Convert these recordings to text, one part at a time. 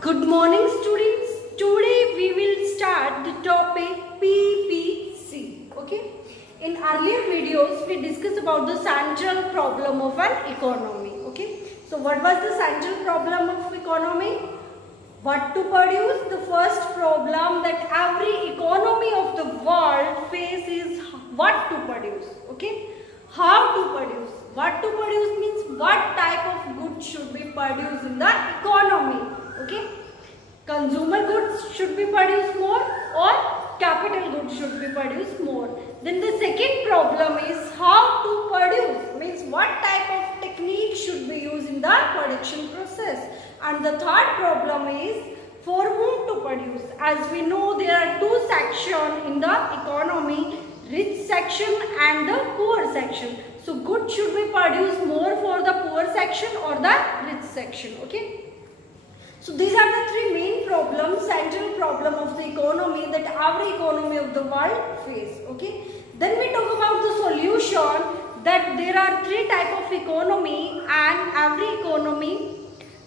Good morning students. Today we will start the topic PPC. Okay. In earlier videos we discussed about the central problem of an economy. Okay. So what was the central problem of economy? What to produce? The first problem that every economy of the world faces, what to produce. Okay. How to produce? What to produce means what type of goods should be produced in the economy. Okay. Consumer goods should be produced more or capital goods should be produced more. Then the second problem is how to produce, means what type of technique should be used in the production process. And the third problem is for whom to produce. As we know, there are two sections in the economy, rich section and the poor section. So goods should be produced more for the poor section or the rich section. Okay. So these are the three main problems, central problem of the economy that every economy of the world face. Okay. Then we talk about the solution, that there are three type of economy and every economy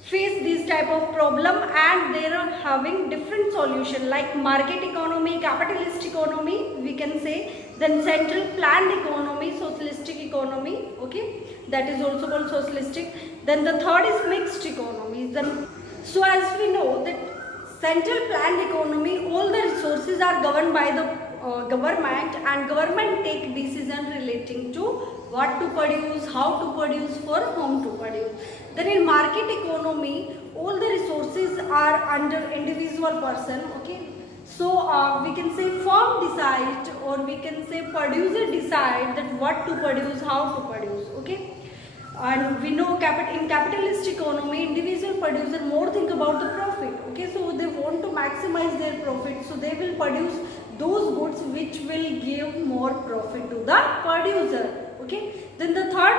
face this type of problem and they are having different solution, like market economy, capitalist economy we can say, then central planned economy, socialistic economy. Okay, that is also called socialistic. Then the third is mixed economy. Then so as we know that central planned economy, all the resources are governed by the government and government take decision relating to what to produce, how to produce, for whom to produce. Then in market economy, all the resources are under individual person. Okay, so we can say firm decide or we can say producer decide that what to produce, how to produce. Okay. And we know in capitalist economy, individual producer more think about the profit. Okay, so they want to maximize their profit, so they will produce those goods which will give more profit to the producer. Okay, then the third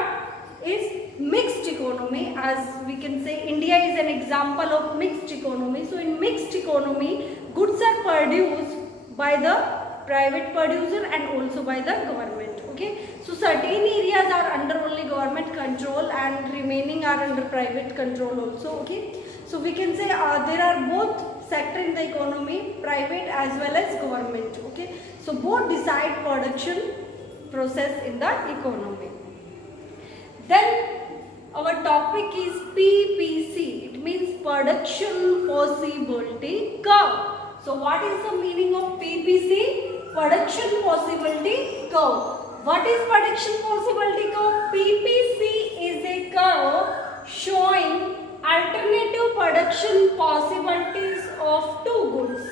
is mixed economy. As we can say, India is an example of mixed economy. So in mixed economy, goods are produced by the private producer and also by the government. Okay, so certain areas are under only government control and remaining are under private control also. Okay, so we can say there are both sector in the economy, private as well as government. Okay, so both decide production process in the economy. Then our topic is PPC. It means production possibility curve. So what is the meaning of PPC? Production possibility curve. What is production possibility curve? PPC is a curve showing alternative production possibilities of two goods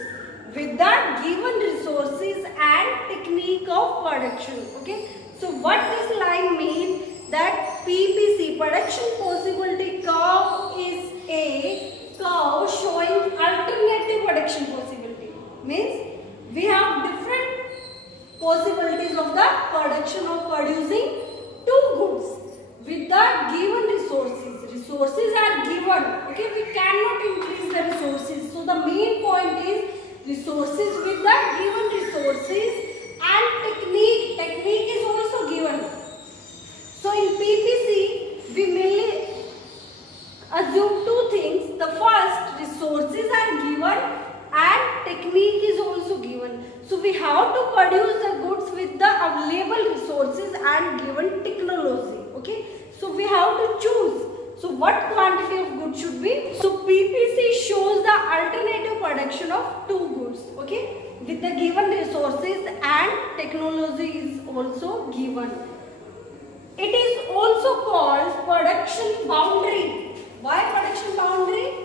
with the given resources and technique of production. Okay, so what this line means, that PPC, production possibility curve, is a curve showing alternative production possibility. Means we have different possibilities of the production of producing two goods with the given resources. Resources are given. Okay, we cannot increase the resources. So the main point is resources with the given resources and technique. Technique is also given. So in PPC, we mainly assume two things. The first, resources are given and technique is also given. So we have to produce the goods with the available resources and given technology. Okay, so we have to choose. So what quantity of goods should be? So PPC shows the alternative production of two goods. Okay, with the given resources and technology is also given. It is also called production boundary. Why production boundary?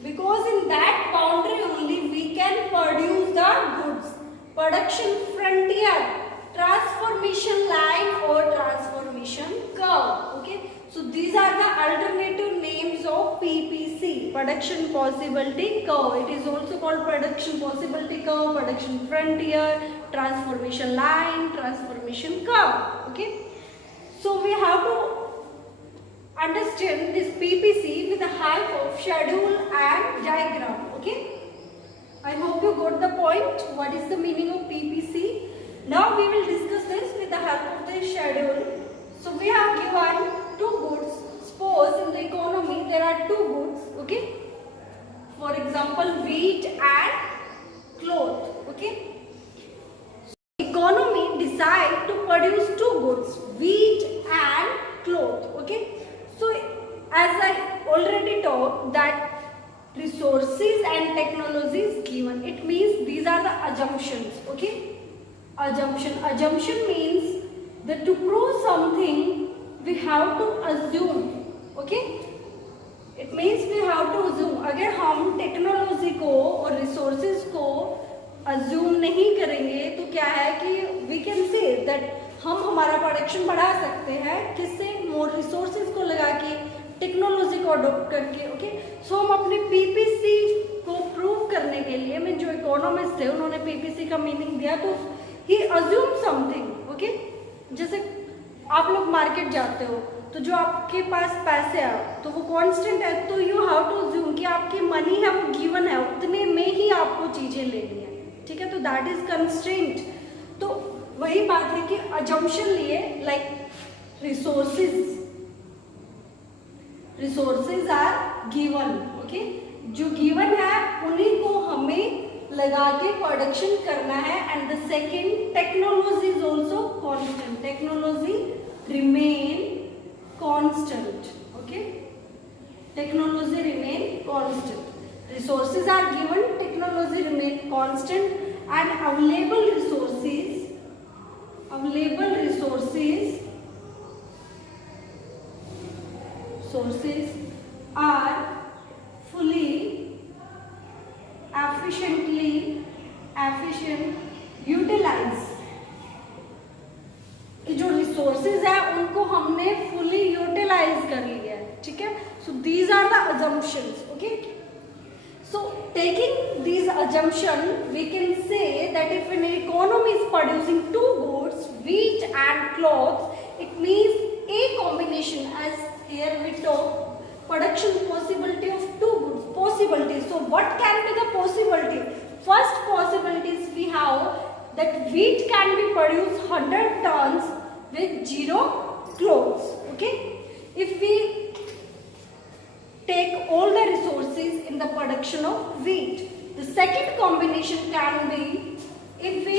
Because in that boundary only we can produce the goods. Production frontier, transformation line or transformation curve. Okay, so these are the alternative names of PPC, production possibility curve. It is also called production possibility curve, production frontier, transformation line, transformation curve. Okay, so we have to understand this PPC with the help of schedule and diagram. Okay, I hope you got the point. What is the meaning of PPC? Now we will discuss this with the help of the schedule. So we have given two goods. Suppose in the economy there are two goods. Okay, For example, wheat and cloth. Okay. Economy decide to produce two goods, wheat and cloth. Okay. So as I already talked that resources and technology is given. It means these are the assumptions. Okay. Assumption means that to prove something we have to assume. Okay. It means we have to assume. अगर हम technology को और resources को assume नहीं करेंगे तो क्या है कि वी कैन से दैट हम हमारा प्रोडक्शन बढ़ा सकते हैं किससे, मोर रिसोर्सेज को लगा के, टेक्नोलॉजी को अडोप्ट करके. ओके. सो हम अपने पीपीसी को प्रूव करने के लिए, मैं जो इकोनॉमिस्ट थे उन्होंने पीपीसी का मीनिंग दिया, तो ही अज्यूम समथिंग. ओके. जैसे आप लोग मार्केट जाते हो तो जो आपके पास पैसे है तो वो कांस्टेंट है, तो यू हैव टू अज्यूम कि आपकी मनी है वो गिवन है, उतने में ही आपको चीजें लेनी है. ठीक है. तो दैट इज कंस्ट्रेंट. तो वही बात है कि अजम्पशन लिए like resources are given. Okay. जो गिवन है उन्हीं को हमें लगा के प्रोडक्शन करना है. And the second, technology is also constant. Technology remain constant. Okay. Technology remain constant. Resources are given, technology remain constant, and available resources are fully efficient utilized. जो रिसोर्सेज है उनको हमने फुली यूटिलाइज कर लिया है. ठीक है. So these are the assumptions. Okay. So taking these assumption we can say that if an economy is producing two goods, wheat and cloths, it means a combination. As here we talk production possibility of two goods. Possibility. So what can be the possibility? First possibilities we have that wheat can be produced 100 tons with zero clothes. Okay. If we take all the resources in the production of wheat, the second combination can be if we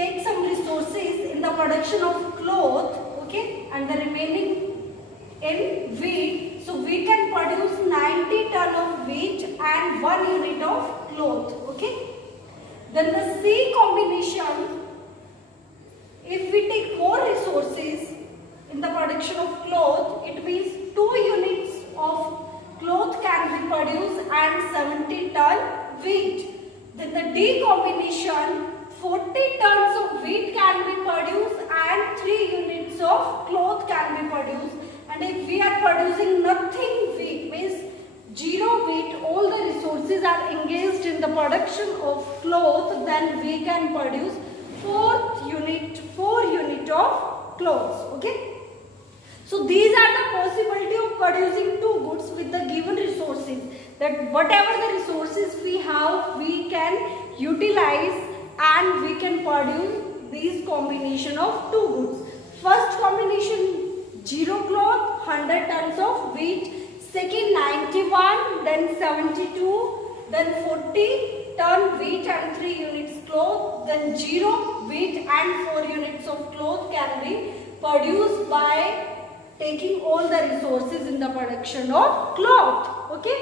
take some resources in the production of cloth, okay, and the remaining in wheat, so we can produce 90 ton of wheat and 1 unit of cloth. Okay. Then the C combination, if we take more resources in the production of cloth, it means 2 units of cloth can be produced and 70 ton wheat. Then the D combination, 40 tons of wheat can be produced and 3 units of cloth can be produced. And if we are producing nothing wheat, means zero wheat, all the resources are engaged in the production of cloth, then we can produce 4 unit of clothes. Okay. So these are the possibility of producing two goods with the given resources, that whatever the resources we have we can utilize and we can produce these combination of two goods. First combination, zero cloth, 100 tons of wheat. Second, 91, then 72, then 40 ton wheat and 3 units cloth, then 0 wheat and 4 units of cloth can be produced by taking all the resources in the production of cloth. Okay.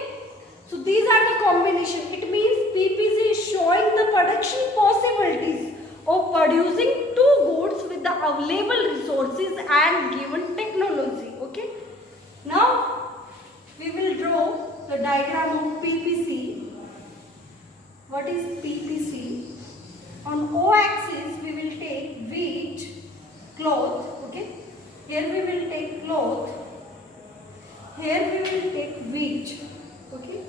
So these are the combination. It means PPC is showing the production possibilities of producing two goods with the available resources and given technology. Okay. Now we will draw the diagram of PPC. What is PPC? On O-axis we will take wheat, cloth. Okay. Here we will take cloth. Here we will take wheat. Okay.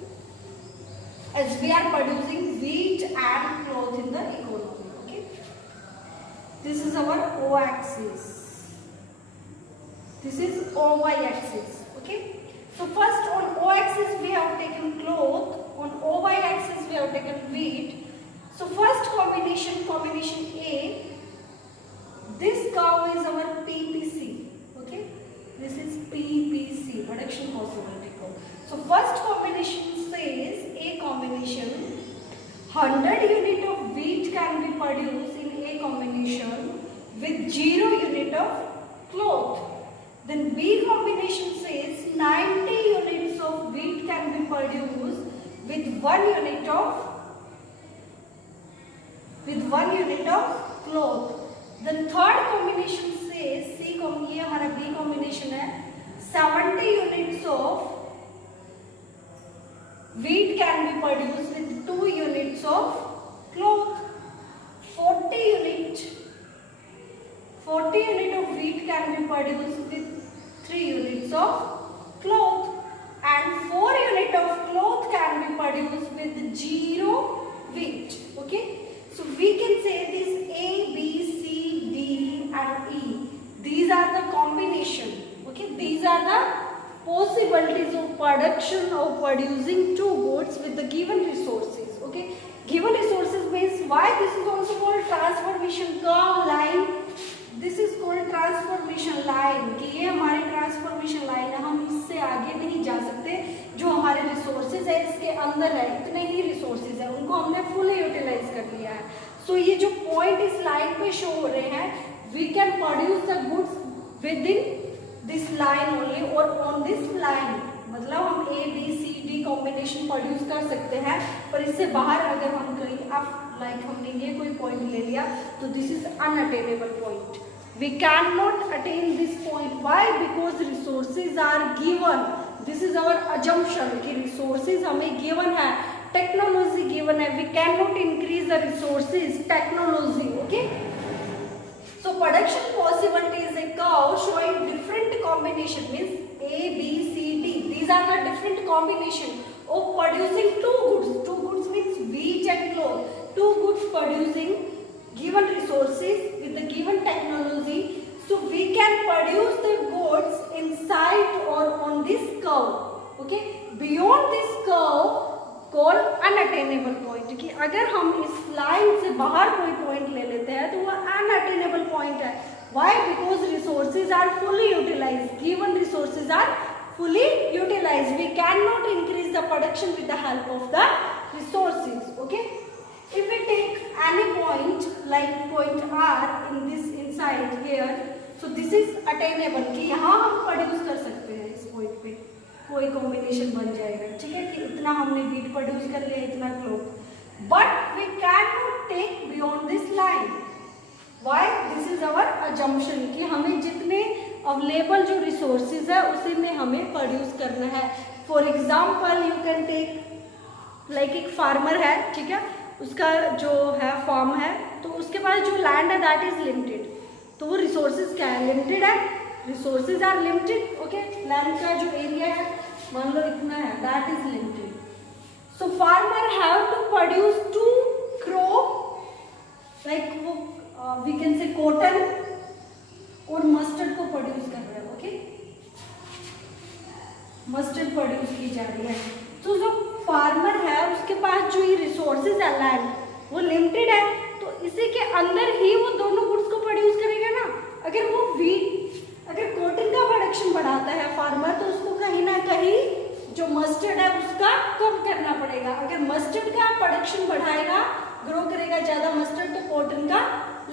As we are producing wheat and cloth in the economy. Okay. This is our O-axis. This is OY-axis. Okay. So first on O-axis we have taken cloth, on OY-axis we have taken wheat. So first combination A, this curve is our PPC. Okay. This is PPC, production possibility curve. So first combination says 100 unit of wheat can be produced in A combination with 0 unit of cloth. Then B combination says 90 units of wheat can be produced with 1 unit of cloth. Then third combination says ये हमारा B combination है, 70 units of wheat can be produced with 2 units of cloth. 40 unit of wheat can be produced with 3 units of cloth, and 4 unit of cloth can be produced with 0 wheat. Okay, so we can say this A, B, C, D and E. These are the combination. Okay, these are the possibilities of production of producing two goods with the given resources. Okay, given resources means why this is also called transformation curve line. This is called transformation line कि ये हमारी transformation line है, हम इससे आगे नहीं जा सकते. जो हमारे resources है इसके अंदर है, इतने ही resources है, उनको हमने fully utilize कर लिया है. So ये जो point इस line पे show हो रहे हैं, we can produce the goods within this line only or on this line. मतलब हम A, B, C, D combination produce कर सकते हैं, पर इससे बाहर अगर हम कहीं अब like हमने ये कोई point ले लिया तो this is unattainable point. We cannot attain this point. Why? Because resources are given. This is our assumption कि resources हमें given है, technology given है. We cannot increase the resources, technology. Okay. So production possibility is a curve showing different combination, means A, B, C, D. These are the different combination of producing two goods. Two goods means wheat and cloth. Two goods producing given resources with the given technology. So we can produce the goods inside or on this curve. Okay. Beyond this curve called unattainable point. कि अगर हम इस line से बाहर कोई point ले लेते हैं तो वह अनअटेनेबल पॉइंट है. Why? Because resources are fully utilized. Given resources are fully utilized. We cannot increase the production with the help of the resources. Okay. If we take any point like point R in this inside here, so this is attainable कि यहाँ हम produce कर सकते हैं इस point पे कोई combination बन जाएगा. ठीक है कि इतना हमने वीट प्रोड्यूस कर लिया, इतना cloth. But we can not take beyond this line. Why? This is our assumption कि हमें जितने अवेलेबल जो रिसोर्सेज है उसी में हमें प्रोड्यूस करना है. For example you can take like एक फार्मर है, ठीक है, उसका जो है फार्म है तो उसके पास जो लैंड है दैट इज लिमिटेड. तो वो रिसोर्सेज क्या है? लिमिटेड है. Resources are limited. Okay, land का जो एरिया है मान लो इतना है, that is limited. So farmer have to produce two crop like वो वी कैन से कॉटन और मस्टर्ड को प्रोड्यूस कर रहे हैं. ओके, मस्टर्ड प्रोड्यूस की जा रही है. तो जो फार्मर है उसके पास जो ये रिसोर्सेज है लैंड वो लिमिटेड है, तो इसी के अंदर ही वो दोनों गुड्स को प्रोड्यूस करेगा ना. अगर वो अगर कॉटन का प्रोडक्शन बढ़ाता है फार्मर तो उसको कहीं ना कहीं जो मस्टर्ड है उसका कम करना पड़ेगा. अगर मस्टर्ड का प्रोडक्शन बढ़ाएगा, ग्रो करेगा ज़्यादा मस्टर्ड, तो कॉटन का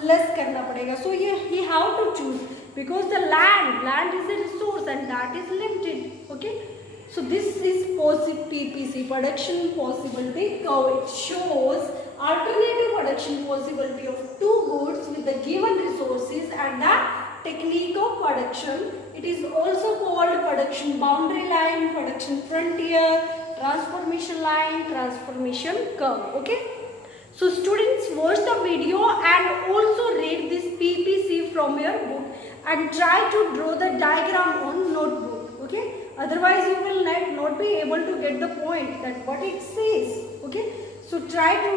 लेस करना पड़ेगा. सो ये ही have to choose because the land is a resource and that is limited. Okay, so this is PPC, production possibility curve. It shows alternative production possibility of two goods with the given resources and the technique of production. It is also called production boundary line, production frontier, transformation line, transformation curve. Okay, so students, watch the video and also read this PPC from your book and try to draw the diagram on notebook. Okay, otherwise you will not be able to get the point that what it says. Okay, so try to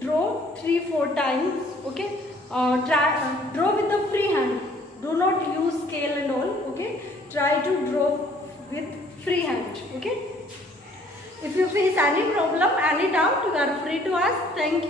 draw 3-4 times. Okay, draw with the free hand. Do not use scale and all. Okay, try to draw with free hand. Okay, if you face any problem, any doubt, you are free to ask. Thank you.